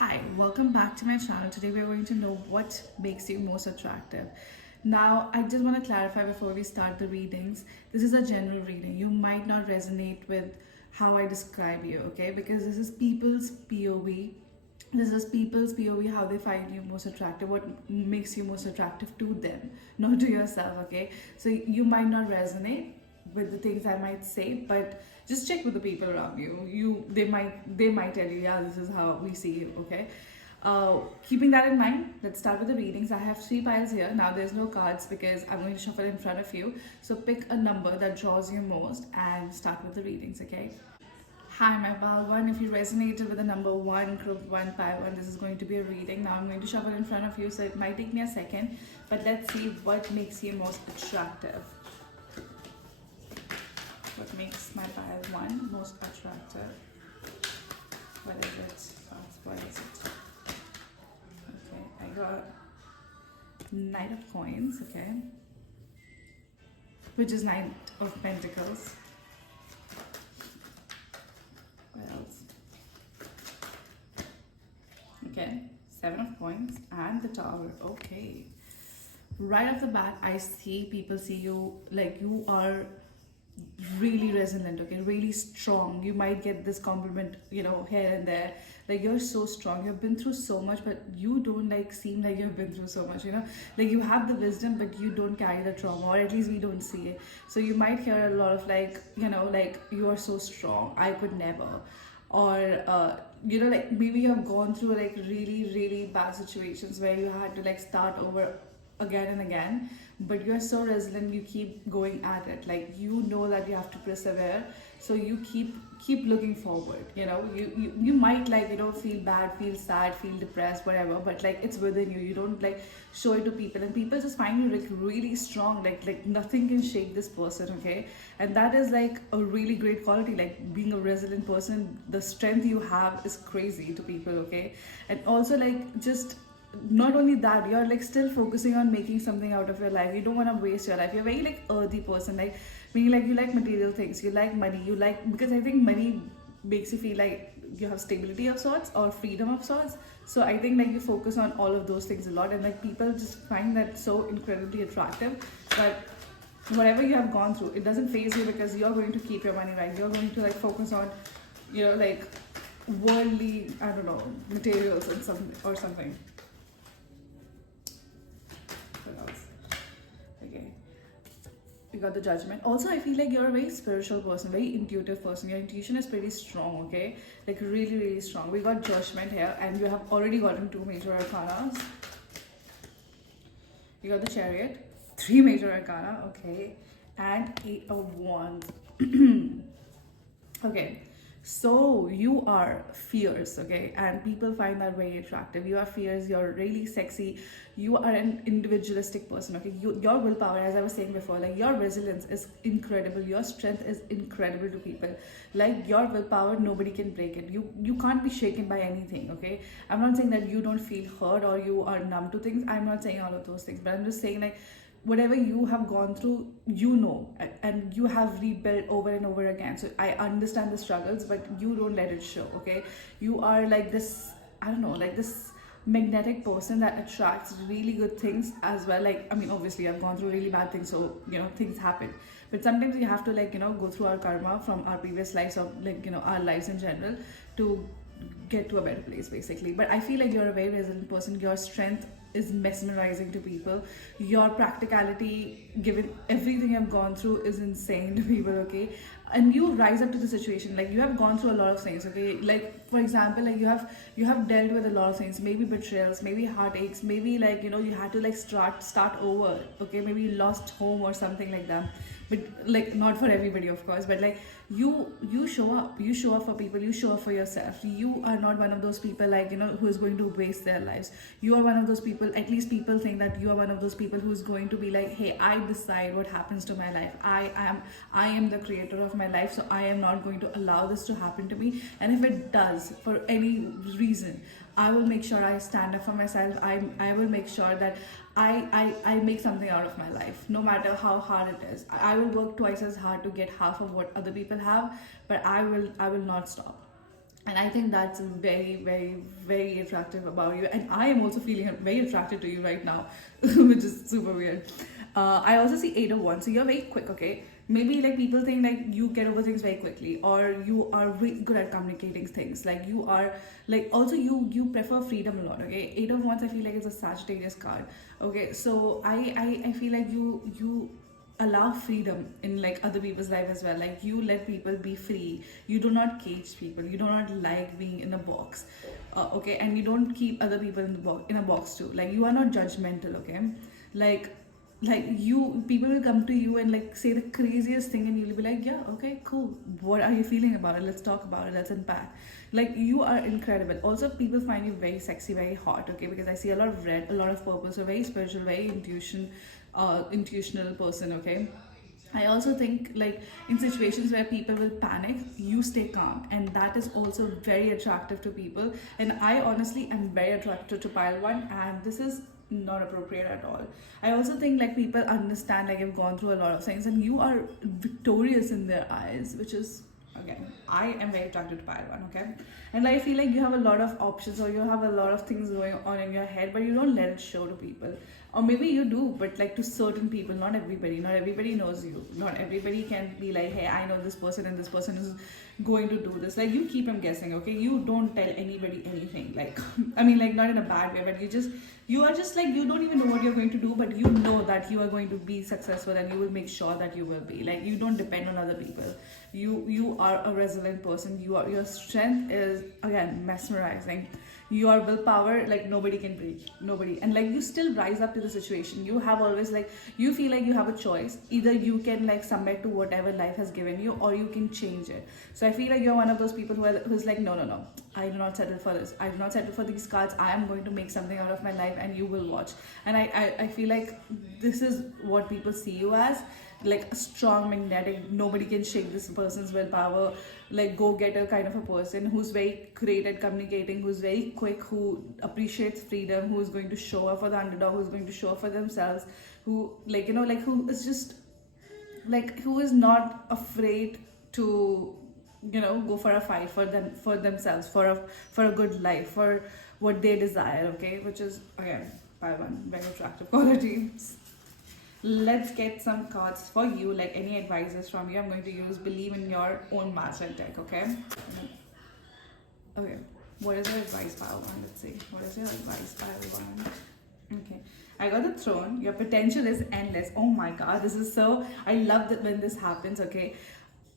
Hi, welcome back to my channel. Today we're going to know what makes you most attractive. Now, I just want to clarify before we start the readings. This is a general reading. You might not resonate with how I describe you, okay? Because this is people's POV. This is people's POV, how they find you most attractive, what makes you most attractive to them, not to yourself, okay? So you might not resonate with the things I might say, but just check with the people around you. They might tell you, yeah, this is how we see you, okay? Keeping that in mind, let's start with the readings. I have three piles here. Now there's no cards because I'm going to shuffle in front of you. So pick a number that draws you most and start with the readings, okay? Hi, my pal one. If you resonated with the number one, group one, pile one, this is going to be a reading. Now I'm going to shuffle in front of you, so it might take me a second, but let's see what makes you most attractive. What makes my pile one most attractive? What is it? What is it? Okay, I got Knight of Coins, okay, which is Knight of Pentacles. What else? Okay, Seven of Coins and the Tower. Okay, right off the bat, I see people see you like you are really resilient, okay, really strong. You might get this compliment, here and there, like you're so strong, you've been through so much, but you don't like seem like you've been through so much, like you have the wisdom but you don't carry the trauma, or at least we don't see it. So you might hear a lot of like you are so strong, I could never. Or like maybe you have gone through like really really bad situations where you had to like start over again and again, but you're so resilient, you keep going at it, like that you have to persevere, so you keep looking forward. You might feel bad, feel sad, feel depressed, whatever, but like it's within you. You don't like show it to people, and people just find you like really strong, like nothing can shake this person, okay? And that is like a really great quality, like being a resilient person. The strength you have is crazy to people, okay? And also like just not only that, you're like still focusing on making something out of your life. You don't want to waste your life. You're very like earthy person, like meaning like you like material things, you like money, you like, because I think money makes you feel like you have stability of sorts or freedom of sorts. So I think like you focus on all of those things a lot, and like people just find that so incredibly attractive. But whatever you have gone through, it doesn't phase you, because you're going to keep your money, right? You're going to like focus on like worldly, I don't know, materials and something. Okay, we got the Judgment. Also, I feel like you're a very spiritual person, very intuitive person. Your intuition is pretty strong, okay, like really really strong. We got Judgment here, and you have already gotten two major arcana. You got the Chariot, three major arcana, okay, and Eight of Wands. Okay, so you are fierce, okay, and people find that very attractive. You are fierce, you're really sexy, you are an individualistic person, okay. Your willpower, as I was saying before, like your resilience is incredible, your strength is incredible to people. Like your willpower, nobody can break it. You can't be shaken by anything, okay. I'm not saying that you don't feel hurt or you are numb to things. I'm not saying all of those things, but I'm just saying like whatever you have gone through, and you have rebuilt over and over again. So I understand the struggles, but you don't let it show, okay. You are like this, I don't know, like this magnetic person that attracts really good things as well. Like, I mean, obviously I've gone through really bad things, so things happen, but sometimes we have to like go through our karma from our previous lives, or like our lives in general, to get to a better place basically. But I feel like you're a very resilient person. Your strength is mesmerizing to people. Your practicality, given everything I've gone through, is insane to people, okay. And you rise up to the situation. Like you have gone through a lot of things, okay. Like for example, like you have dealt with a lot of things, maybe betrayals, maybe heartaches, maybe like you had to like start over, okay. Maybe you lost home or something like that, but like not for everybody, of course. But like you show up for people, you show up for yourself. You are not one of those people like who is going to waste their lives. You are one of those people, at least people think that you are one of those people who's going to be like, hey, I decide what happens to my life. I am the creator of my life, so I am not going to allow this to happen to me. And if it does for any reason, I will make sure I stand up for myself. I will make sure that I make something out of my life, no matter how hard it is. I will work twice as hard to get half of what other people have, but I will not stop. And I think that's very, very, very attractive about you. And I am also feeling very attracted to you right now, which is super weird. I also see 8 of 1, so you're very quick, okay? Maybe like people think like you get over things very quickly, or you are really good at communicating things. Like you are like also you prefer freedom a lot, okay? 8 of 1s, I feel like it's a Sagittarius card, okay? So I feel like you allow freedom in like other people's life as well. Like you let people be free, you do not cage people, you do not like being in a box, okay? And you don't keep other people in the box, in a box too. Like you are not judgmental, okay? like like you, people will come to you and like say the craziest thing and you'll be like, yeah, okay, cool, what are you feeling about it, let's talk about it, let's unpack. Like you are incredible. Also people find you very sexy, very hot, okay? Because I see a lot of red, a lot of purple, so very spiritual, very intuitional person, okay? I also think like in situations where people will panic, you stay calm, and that is also very attractive to people. And I honestly am very attracted to pile one, and this is not appropriate at all. I also think like people understand, like you've gone through a lot of things and you are victorious in their eyes, which is, again, I am very attracted to pile one, okay? And I feel like you have a lot of options, or you have a lot of things going on in your head, but you don't let it show to people. Or maybe you do, but like to certain people, not everybody. Not everybody knows you. Not everybody can be like, hey, I know this person and this person is going to do this. Like you keep them guessing, okay? You don't tell anybody anything. Like I mean, like not in a bad way, but you are just like, you don't even know what you're going to do, but you know that you are going to be successful and you will make sure that you will be. Like you don't depend on other people. You are a resilient person. Your strength is, again, mesmerizing. Your willpower, like nobody can break, nobody. And like you still rise up to the situation. You have always like, you feel like you have a choice. Either you can like submit to whatever life has given you, or you can change it. So I feel like you're one of those people who's like, no, no, no, I do not settle for this, I do not settle for these cards, I am going to make something out of my life and you will watch. And I feel like this is what people see you as, like a strong, magnetic, nobody can shake this person's willpower, like go getter kind of a person who's very great at communicating, who's very quick, who appreciates freedom, who's going to show up for the underdog, who's going to show up for themselves, who, like, you know, like who is just like, who is not afraid to, you know, go for a fight for them, for themselves, for a good life, for what they desire, okay? Which is, again, by one very attractive quality. Let's get some cards for you, like any advices from you. I'm going to use believe in your own magic deck, okay? Okay, what is your advice, pile one? Let's see. What is your advice, pile one? Okay, I got the throne. Your potential is endless. Oh my god, this is so, I love that when this happens, okay?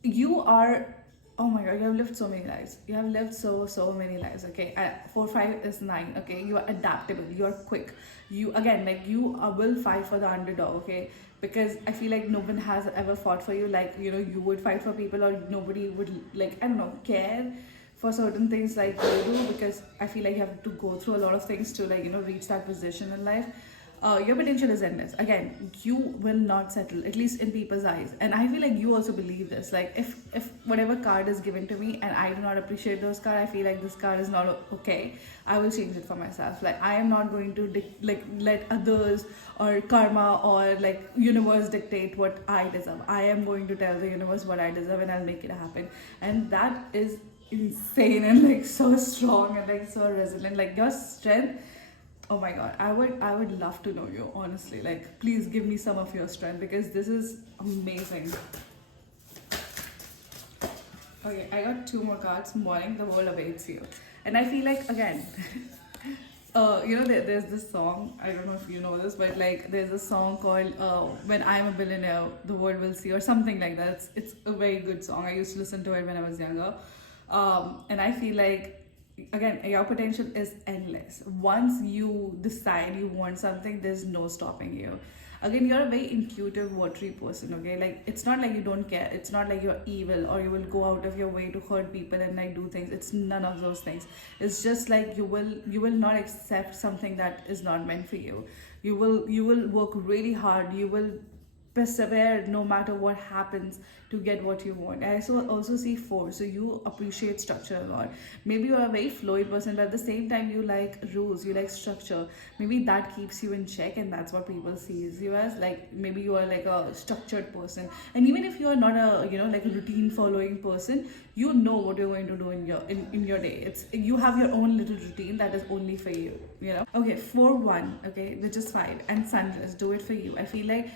You are, oh my god, you have lived so many lives. You have lived so many lives, okay? 4 5 is 9, okay? You are adaptable, you are quick. You, again, like you will fight for the underdog, okay? Because I feel like no one has ever fought for you like, you know, you would fight for people, or nobody would, like, I don't know, care for certain things like you do, because I feel like you have to go through a lot of things to, like, you know, reach that position in life. Your potential is endless. Again, you will not settle, at least in people's eyes. And I feel like you also believe this. Like if whatever card is given to me and I do not appreciate those cards, I feel like this card is not okay, I will change it for myself. Like I am not going to like let others or karma or like universe dictate what I deserve. I am going to tell the universe what I deserve, and I'll make it happen. And that is insane and like so strong and like so resilient. Like your strength, oh my god, I would love to know you, honestly. Like please give me some of your strength, because this is amazing. Okay, I got 2 more cards. Morning, the world awaits you. And I feel like, again, you know, there's this song, I don't know if you know this, but like there's a song called When I'm a Billionaire, the World Will See, or something like that. It's a very good song. I used to listen to it when I was younger. And I feel like, again, your potential is endless. Once you decide you want something, there's no stopping you. Again, you're a very intuitive, watery person, okay? Like it's not like you don't care, it's not like you're evil or you will go out of your way to hurt people and like do things. It's none of those things. It's just like you will not accept something that is not meant for you. You will work really hard. You will persevere no matter what happens to get what you want. I also see 4, so you appreciate structure a lot. Maybe you're a very flowy person, but at the same time you like rules, you like structure. Maybe that keeps you in check, and that's what people sees you as. Like maybe you are like a structured person, and even if you are not a, you know, like a routine following person, you know what you're going to do in your day. It's, you have your own little routine that is only for you, you know. Okay, 4-1, okay, which is 5, and sundress, do it for you. I feel like,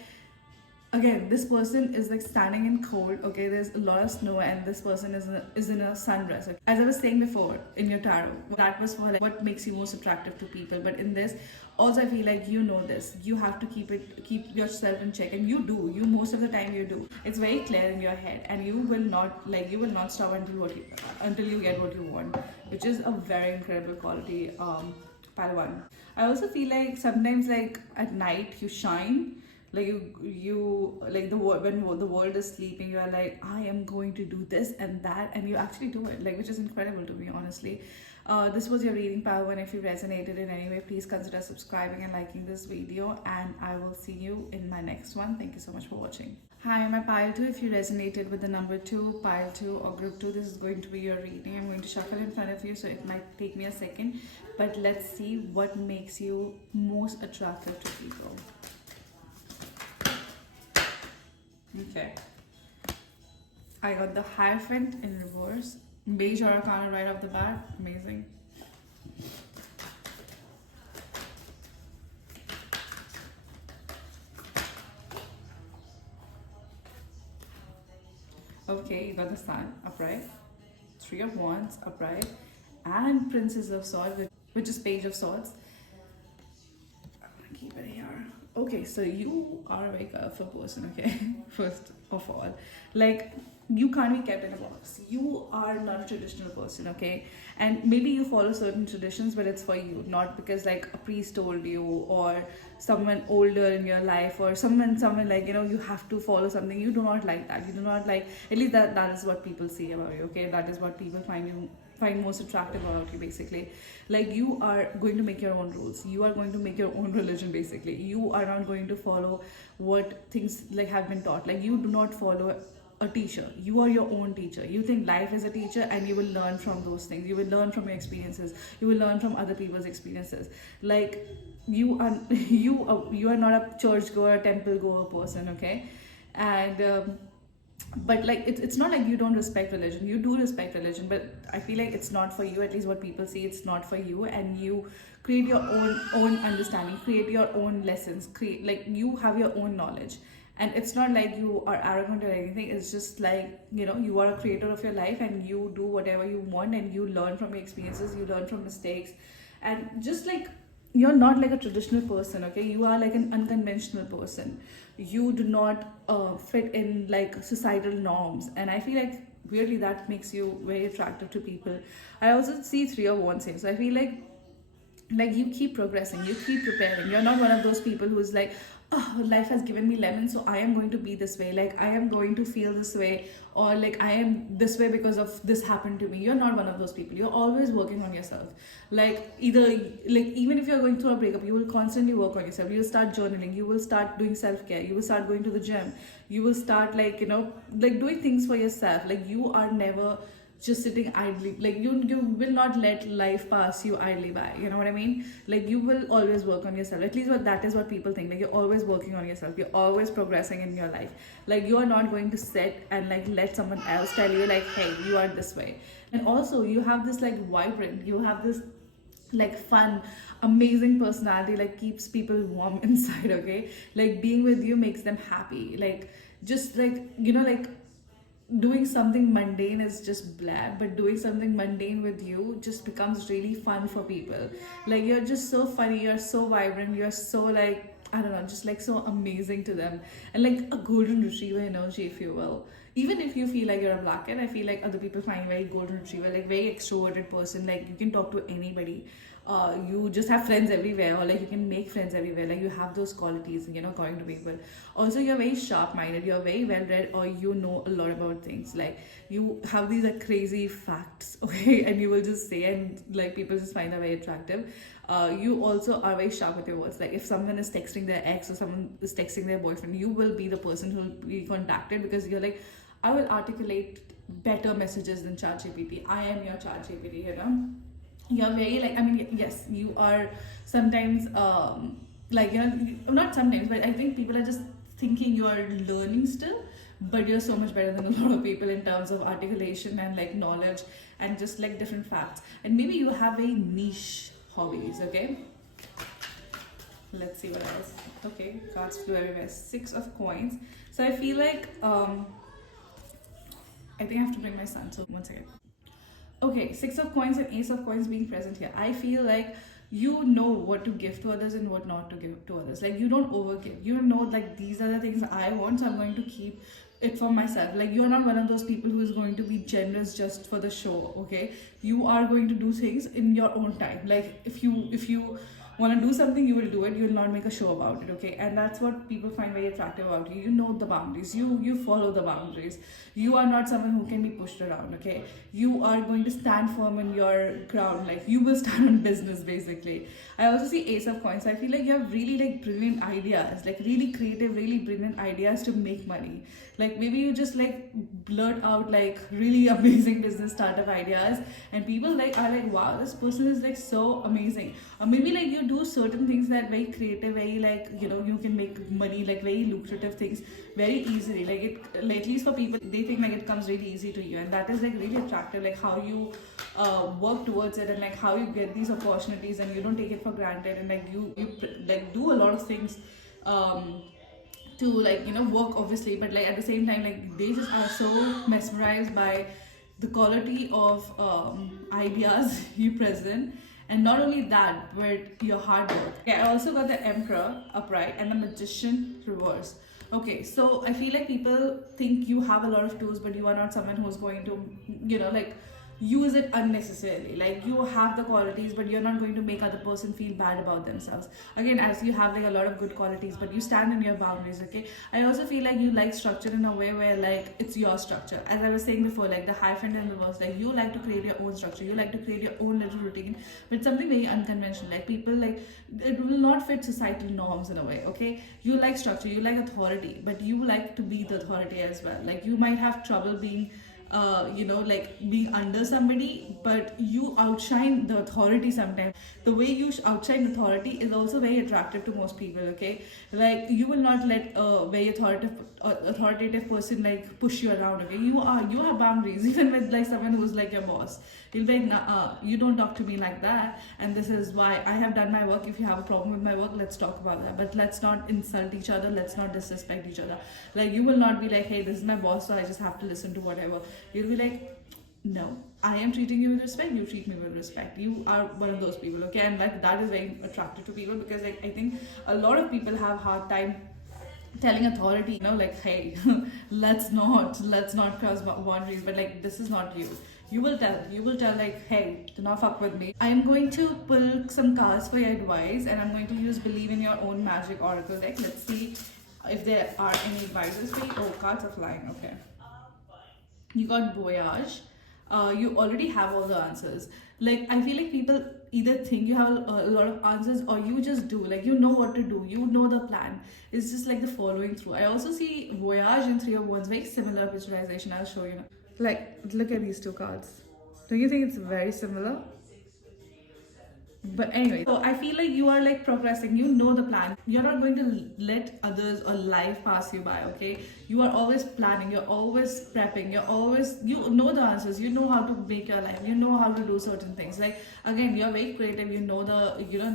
again, this person is like standing in cold, okay, there's a lot of snow, and this person is in a sundress, okay? As I was saying before, in your tarot, that was for like what makes you most attractive to people. But in this also, I feel like, you know, this, you have to keep yourself in check, and you most of the time you do. It's very clear in your head, and you will not stop until you get what you want, which is a very incredible quality. Palawan, I also feel like sometimes, like at night, you shine. Like you like when the world is sleeping, you are like, I am going to do this and that, and you actually do it, like, which is incredible to me, honestly. This was your reading, power, and if you resonated in any way, please consider subscribing and liking this video, and I will see you in my next one. Thank you so much for watching. Hi, I'm a pile 2. If you resonated with the number 2, pile 2, or group 2, this is going to be your reading. I'm going to shuffle in front of you, so it might take me a second, but let's see what makes you most attractive to people. Okay, I got the Hierophant in reverse. Beige Arcana right off the bat. Amazing. Okay, you got the Sun upright. 3 of Wands upright. And Princess of Swords, which is Page of Swords. I'm gonna keep it here. Okay, so you are a very colorful person, okay? First of all, like, you can't be kept in a box. You are not a traditional person, okay? And maybe you follow certain traditions, but it's for you, not because like a priest told you, or someone older in your life, or someone like, you know, you have to follow something. You do not like that. You do not like, at least that is what people see about you, okay? That is what people find most attractive about you, basically. Like, you are going to make your own rules, you are going to make your own religion, basically. You are not going to follow what things like have been taught. Like, you do not follow a teacher, you are your own teacher. You think life is a teacher, and you will learn from those things. You will learn from your experiences, you will learn from other people's experiences. Like, you are you are not a church goer, temple goer person, okay? And but like, it's not like you don't respect religion. You do respect religion, but I feel like it's not for you. At least what people see, it's not for you. And you create your own understanding, create your own lessons, create, like, you have your own knowledge. And it's not like you are arrogant or anything. It's just like, you know, you are a creator of your life, and you do whatever you want, and you learn from your experiences, you learn from mistakes. And just like, you're not like a traditional person, okay? You are like an unconventional person. You do not fit in like societal norms, and I feel like weirdly that makes you very attractive to people. I also see 3 of Wands here, so I feel like you keep progressing, you keep preparing. You're not one of those people who's like, oh, life has given me lemons, so I am going to be this way, like I am going to feel this way, or like I am this way because of this happened to me. You're not one of those people. You're always working on yourself. Like, either, like, even if you're going through a breakup, you will constantly work on yourself. You will start journaling, you will start doing self-care, you will start going to the gym, you will start, like, you know, like, doing things for yourself. Like, you are never just sitting idly. Like, you will not let life pass you idly by, you know what I mean? Like, you will always work on yourself. At least that is what people think. Like, you're always working on yourself, you're always progressing in your life. Like, you are not going to sit and like let someone else tell you like, hey, you are this way. And also, you have this like vibrant, you have this like fun, amazing personality, like keeps people warm inside, okay? Like, being with you makes them happy. Like, just like, you know, like, doing something mundane is just blah, but doing something mundane with you just becomes really fun for people. Like, you're just so funny, you're so vibrant, you're so like, I don't know, just like so amazing to them. And like a golden retriever energy, if you will. Even if you feel like you're a black cat, I feel like other people find you very golden retriever, like very extroverted person. Like, you can talk to anybody. you just have friends everywhere, or like you can make friends everywhere, like you have those qualities, according to people. Also, you're very sharp minded, you're very well read, or you know a lot about things, like you have these like crazy facts, okay, and you will just say, and like people just find that very attractive. You also are very sharp with your words. Like if someone is texting their ex or someone is texting their boyfriend, you will be the person who will be contacted, because you're like, I will articulate better messages than ChatGPT. I am your ChatGPT. You're very like, I mean, yes, you are sometimes like, not sometimes, but I think people are just thinking you are learning still, but you're so much better than a lot of people in terms of articulation and like knowledge and just like different facts. And maybe you have very niche hobbies, okay? Let's see what else. Okay, cards flew everywhere. 6 of coins. So I feel like I think I have to bring my son, so one second. Okay, 6 of coins and Ace of coins being present here. I feel like you know what to give to others and what not to give to others. Like you don't overgive. You know, like these are the things I want, so I'm going to keep it for myself. Like you're not one of those people who is going to be generous just for the show, okay? You are going to do things in your own time. Like if you want to do something, you will do it. You will not make a show about it, okay? And that's what people find very attractive about you. You know the boundaries. You follow the boundaries. You are not someone who can be pushed around, okay? You are going to stand firm in your ground. Like you will stand on business, basically. I also see Ace of coins. I feel like you have really like brilliant ideas, like really creative, really brilliant ideas to make money. Like maybe you just like blurt out like really amazing business startup ideas, and people like are like, wow, this person is like so amazing. Or maybe like you do certain things that very creative, very like, you can make money, like very lucrative things very easily. Like it, like, at least for people, they think like it comes really easy to you, and that is like really attractive. Like how you work towards it, and like how you get these opportunities, and you don't take it for granted, and like you like do a lot of things to like work obviously, but like at the same time, like they just are so mesmerized by the quality of ideas you present. And not only that, but your hard work. Okay, I also got the Emperor upright and the Magician reverse. Okay, so I feel like people think you have a lot of tools, but you are not someone who's going to like use it unnecessarily. Like you have the qualities, but you're not going to make other person feel bad about themselves. Again, as you have like a lot of good qualities, but you stand in your boundaries, okay? I also feel like you like structure in a way where like it's your structure. As I was saying before, like the Hierophant and reverse, like you like to create your own structure, you like to create your own little routine, but something very unconventional. Like people like, it will not fit societal norms in a way, okay? You like structure, you like authority, but you like to be the authority as well. Like you might have trouble being like being under somebody, but you outshine the authority sometimes. The way you outshine authority is also very attractive to most people, okay? Like you will not let a very authoritative person like push you around, okay? You have boundaries. Even with like someone who's like your boss, you'll be like, nah, you don't talk to me like that, and this is why I have done my work. If you have a problem with my work, let's talk about that, but let's not insult each other, let's not disrespect each other. Like you will not be like, hey, this is my boss, so I just have to listen to whatever. You'll be like, no, I am treating you with respect, you treat me with respect. You are one of those people, okay? And like that is very attractive to people, because like I think a lot of people have hard time telling authority, like, hey, let's not cross boundaries, but like this is not you. You will tell like, hey, do not fuck with me. I am going to pull some cards for your advice, and I'm going to use Believe in Your Own Magic Oracle deck. Let's see if there are any advices for you. Oh, cards are flying, okay. You got Voyage. You already have all the answers. Like I feel like people either think you have a lot of answers, or you just do. Like you know what to do. You know the plan. It's just like the following through. I also see Voyage and Three of Wands. Very similar visualization. I'll show you now. Like look at these two cards. Don't you think it's very similar? But anyway, so I feel like you are like progressing, you know the plan. You're not going to let others or life pass you by, okay? You are always planning, you're always prepping, you know the answers, you know how to make your life, you know how to do certain things. Like again, you're very creative, you know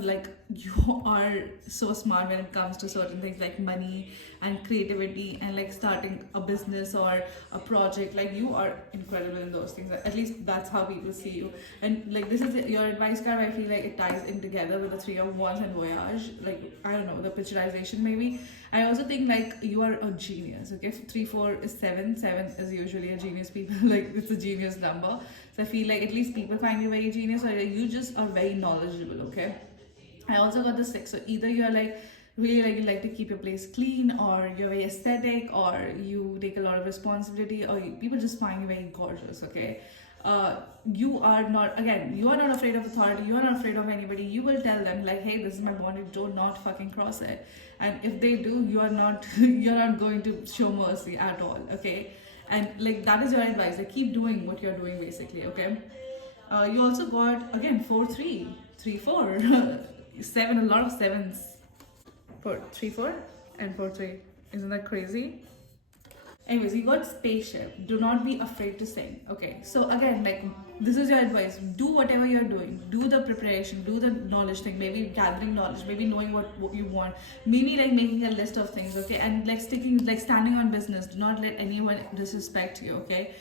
like you are so smart when it comes to certain things like money and creativity and like starting a business or a project. Like you are incredible in those things. At least that's how people see you. And like this is your advice card. I feel like it ties in together with the three of wands and voyage, like I don't know, the picturization maybe. I also think like you are a genius. Okay, 3 4 is 7, 7 is usually a genius people like it's a genius number. So I feel like at least people find you very genius, or like, you just are very knowledgeable. Okay, I also got the 6. So either you're like really like you like to keep your place clean, or you're very aesthetic, or you take a lot of responsibility, or people just find you very gorgeous. Okay, you are not, again, you are not afraid of authority, you are not afraid of anybody. You will tell them like, hey, this is my boundary, do not fucking cross it. And if they do, you are not you're not going to show mercy at all. Okay, and like that is your advice, like keep doing what you're doing basically. Okay, you also got again 4 3 3 4 7, a lot of sevens. 4 3 4 and 4 3, isn't that crazy? Anyways, you got spaceship. Do not be afraid to sing. Okay, so again, like this is your advice. Do whatever you're doing. Do the preparation. Do the knowledge thing. Maybe gathering knowledge. Maybe knowing what you want. Maybe like making a list of things. Okay, and like sticking, like standing on business. Do not let anyone disrespect you. Okay,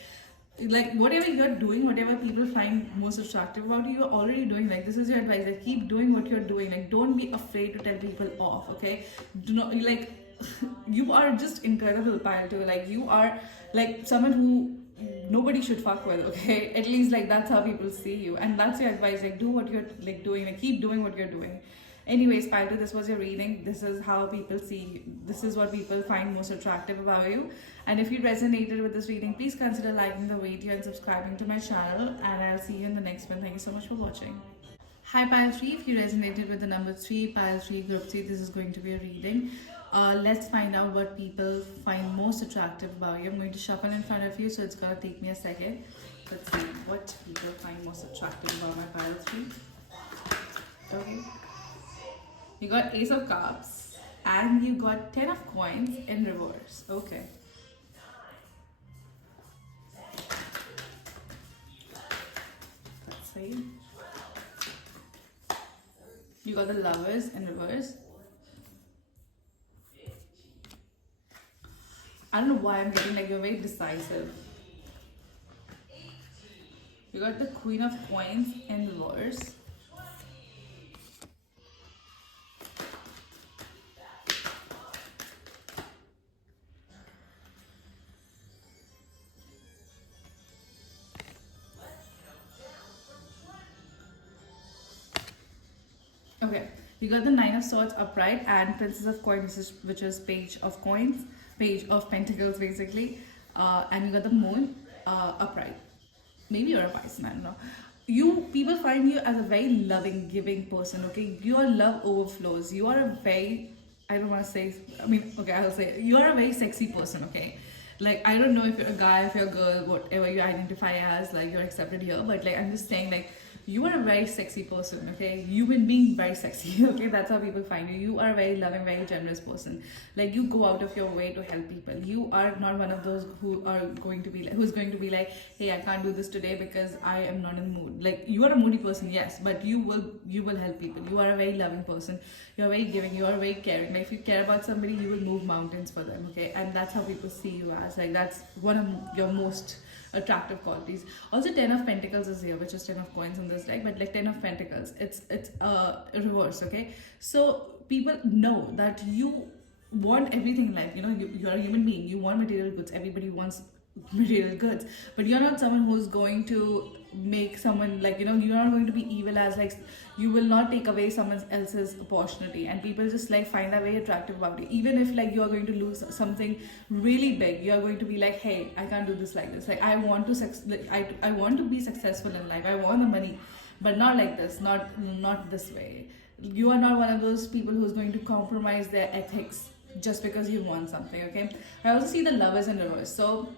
like whatever you're doing, whatever people find most attractive about you, you're already doing. Like this is your advice. Like keep doing what you're doing. Like don't be afraid to tell people off. Okay, do not like you are just incredible, pile too. Like you are like someone who nobody should fuck with. Okay, at least like that's how people see you, and that's your advice. Like do what you're like doing. Like keep doing what you're doing. Anyways, Pile, this was your reading. This is how people see you. This is what people find most attractive about you. And if you resonated with this reading, please consider liking the video and subscribing to my channel. And I'll see you in the next one. Thank you so much for watching. Hi Pile 3, if you resonated with the number 3, Pile 3, Group 3, this is going to be a reading. Let's find out what people find most attractive about you. I'm going to shuffle in front of you, so it's going to take me a second. Let's see what people find most attractive about my Pile 3. Okay. You got Ace of Cups and you got 10 of Coins in reverse. Okay. Let's see. You got the Lovers in reverse. I don't know why I'm getting like you're very decisive. You got the Queen of Coins in reverse. Okay, you got the Nine of Swords upright and Princess of Coins, which is Page of Coins, Page of Pentacles basically, and you got the Moon upright. Maybe you're a Pisces, I don't know. People find you as a very loving, giving person. Okay, your love overflows. You are a very, I don't want to say, I mean, okay, I'll say you are a very sexy person. Okay, like I don't know if you're a guy, if you're a girl, whatever you identify as, like you're accepted here. But like I'm just saying, like you are a very sexy person. Okay, human being, very sexy. Okay, that's how people find you. You are a very loving, very generous person. Like you go out of your way to help people. You are not one of those who are going to be like, who's going to be like, hey, I can't do this today because I am not in the mood. Like you are a moody person, yes, but you will help people. You are a very loving person. You're very giving. You are very caring. Like if you care about somebody, you will move mountains for them. Okay, and that's how people see you as. Like that's one of your most attractive qualities. Also 10 of Pentacles is here, which is 10 of Coins in this deck, but like 10 of Pentacles, it's reverse. Okay, so people know that you want everything in life. You know, you're a human being, you want material goods. Everybody wants material goods, but you're not someone who's going to make someone, like, you know, you're not going to be evil, as like you will not take away someone else's opportunity, and people just like find that very attractive about you. Even if like you're going to lose something really big, you're going to be like, hey, I can't do this like this. Like I want to I want to be successful in life. I want the money, but not like this, not this way. You are not one of those people who's going to compromise their ethics just because you want something. Okay, I also see the Lovers in reverse. So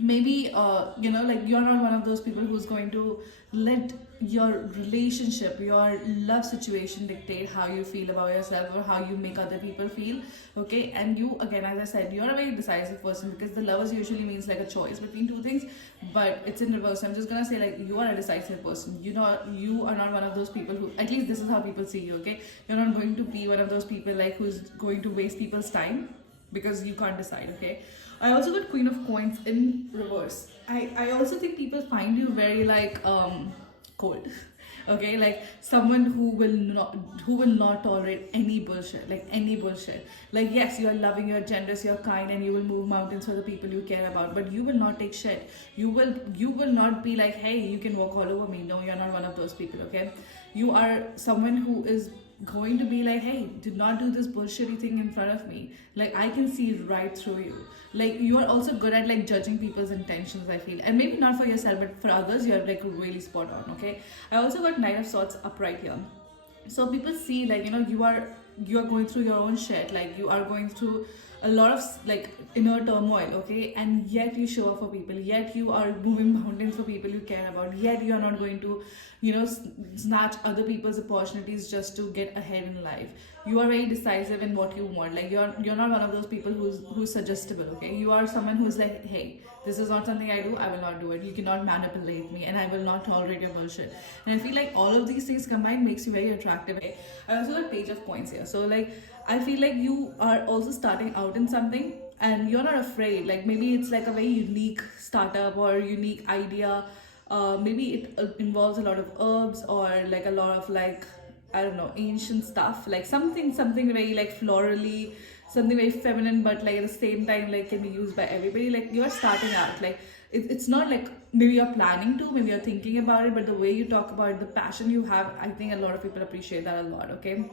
maybe you know, like you're not one of those people who's going to let your relationship, your love situation dictate how you feel about yourself or how you make other people feel. Okay, and you, again, as I said, you're a very decisive person, because the Lovers usually means like a choice between two things, but it's in reverse. I'm just gonna say like you are a decisive person. You are not one of those people who, at least this is how people see you. Okay, you're not going to be one of those people like who's going to waste people's time because you can't decide. Okay, I also got Queen of Coins in reverse. I also think people find you very like cold. Okay, like someone who will not tolerate any bullshit, like any bullshit. Like, yes, you are loving, you're generous, you're kind, and you will move mountains for the people you care about, but you will not take shit. You will not be like, hey, you can walk all over me. No, you're not one of those people. Okay, you are someone who is going to be like, hey, do not do this bullshitty thing in front of me. Like, I can see right through you. Like, you are also good at like judging people's intentions, I feel, and maybe not for yourself, but for others, you're like really spot on. Okay, I also got Knight of Swords up right here. So people see, like, you are going through your own shit, like you are going through a lot of like inner turmoil. Okay, and yet you show up for people, yet you are moving mountains for people you care about, yet you are not going to snatch other people's opportunities just to get ahead in life. You are very decisive in what you want. Like, you're not one of those people who's suggestible. Okay, you are someone who's like, hey, this is not something I do, I will not do it. You cannot manipulate me, and I will not tolerate your bullshit. And I feel like all of these things combined makes you very attractive. Okay? I also got Page of Coins here. So like, I feel like you are also starting out in something, and you're not afraid. Like, maybe it's like a very unique startup or unique idea. Maybe it involves a lot of herbs, or like a lot of like, I don't know, ancient stuff, like something very like florally, something very feminine, but like at the same time like can be used by everybody. Like, you're starting out, like it's not like maybe you're planning to, maybe you're thinking about it, but the way you talk about it, the passion you have, I think a lot of people appreciate that a lot. Okay,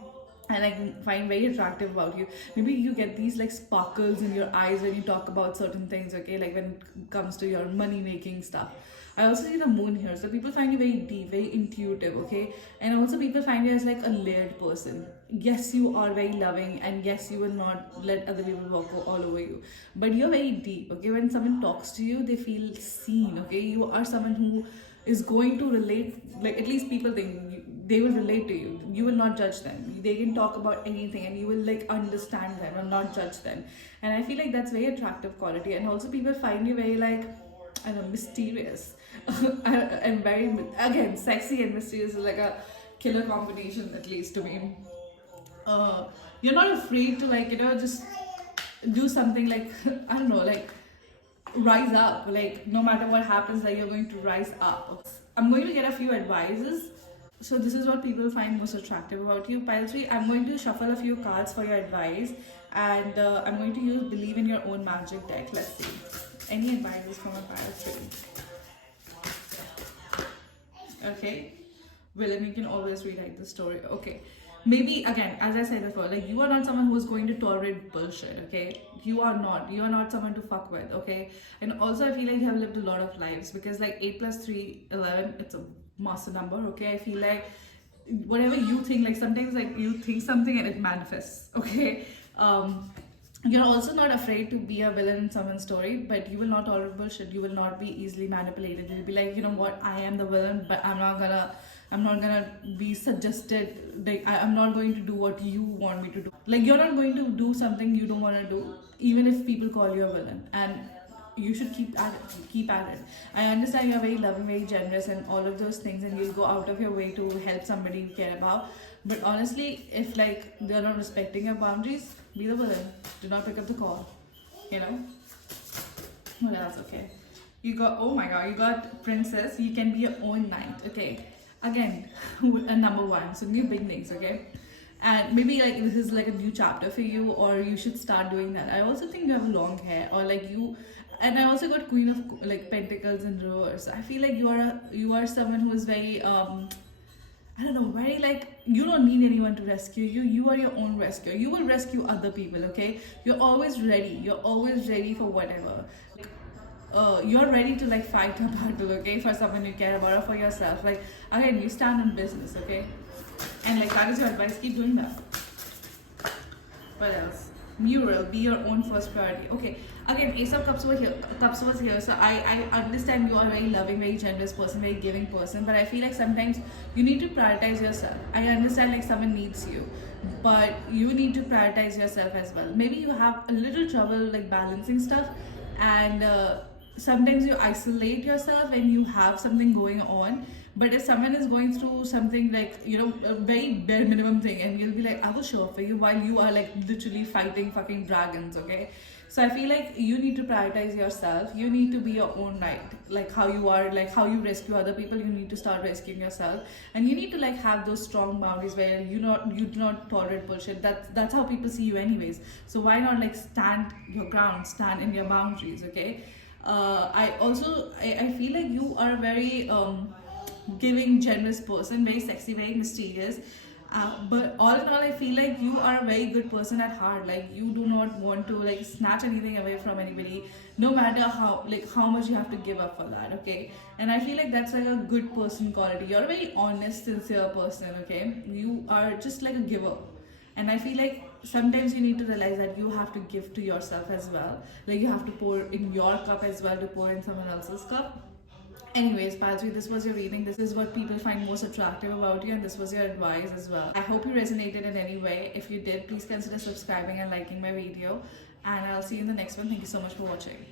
and I can find very attractive about you. Maybe you get these like sparkles in your eyes when you talk about certain things. Okay, like when it comes to your money making stuff. I also see the moon here, so people find you very deep, very intuitive. Okay, and also people find you as like a layered person. Yes, you are very loving, and yes, you will not let other people walk all over you, but you're very deep. Okay, when someone talks to you, they feel seen. Okay, you are someone who is going to relate, like at least people think they will relate to you. You will not judge them. They can talk about anything, and you will like understand them and not judge them. And I feel like that's very attractive quality. And also people find you very like, I don't know, mysterious. And very, again, sexy and mysterious is like a killer combination, at least to me. You're not afraid to like just do something like I don't know, like rise up. Like, no matter what happens, like you're going to rise up. I'm going to get a few advices. So this is what people find most attractive about you. Pile 3, I'm going to shuffle a few cards for your advice, and I'm going to use Believe in Your Own Magic deck. Let's see. Any advices from a pile 3? Okay. Villain, you can always rewrite the story. Okay. Maybe, again, as I said before, like, you are not someone who is going to tolerate bullshit. Okay, you are not someone to fuck with. Okay, and also I feel like you have lived a lot of lives, because like 8 plus 3 11, it's a master number. Okay, I feel like whatever you think, like sometimes like you think something and it manifests. Okay, you're also not afraid to be a villain in someone's story, but you will not tolerate bullshit. You will not be easily manipulated. You'll be like, you know what, I am the villain, but I'm not gonna be suggested. Like, I'm not going to do what you want me to do. Like, you're not going to do something you don't want to do, even if people call you a villain. And you should keep at it. I understand you're very loving, very generous, and all of those things, and you'll go out of your way to help somebody you care about. But honestly, if like they're not respecting your boundaries, be the villain. Do not pick up the call. You know. What else? Okay. You got, oh my god, you got Princess. You can be your own knight. Okay. Again, a number 1. So new beginnings. Okay. And maybe like this is like a new chapter for you, or you should start doing that. I also think you have long hair, or like you. And I also got Queen of like Pentacles in reverse. I feel like you are someone who is very I don't know, very like, you don't need anyone to rescue you. You are your own rescuer. You will rescue other people. Okay, you're always ready. You're always ready for whatever. You're ready to like fight a battle. Okay, for someone you care about, or for yourself. Like, again, you stand in business. Okay, and like that is your advice. Keep doing that. What else? Mural, be your own first priority. Okay, again, Ace of Cups were here. Cups was here. So I understand you are a very loving, very generous person, very giving person. But I feel like sometimes you need to prioritize yourself. I understand like someone needs you, but you need to prioritize yourself as well. Maybe you have a little trouble like balancing stuff, and sometimes you isolate yourself and you have something going on. But if someone is going through something like, a very bare minimum thing, and you'll be like, I will show up for you while you are like literally fighting fucking dragons. Okay, So I feel like you need to prioritize yourself. You need to be your own knight, like how you are, like how you rescue other people. You need to start rescuing yourself, and you need to like have those strong boundaries where you do not tolerate bullshit. That's how people see you anyways. So why not like stand your ground, stand in your boundaries, okay? I feel like you are a very giving, generous person, very sexy, very mysterious. But all in all, I feel like you are a very good person at heart. Like you do not want to like snatch anything away from anybody, no matter how much you have to give up for that. Okay, and I feel like that's like a good person quality. You're a very honest, sincere person. Okay, you are just like a giver. And I feel like sometimes you need to realize that you have to give to yourself as well. Like you have to pour in your cup as well to pour in someone else's cup. Anyways, Padri, this was your reading. This is what people find most attractive about you, and this was your advice as well. I hope you resonated in any way. If you did, please consider subscribing and liking my video. And I'll see you in the next one. Thank you so much for watching.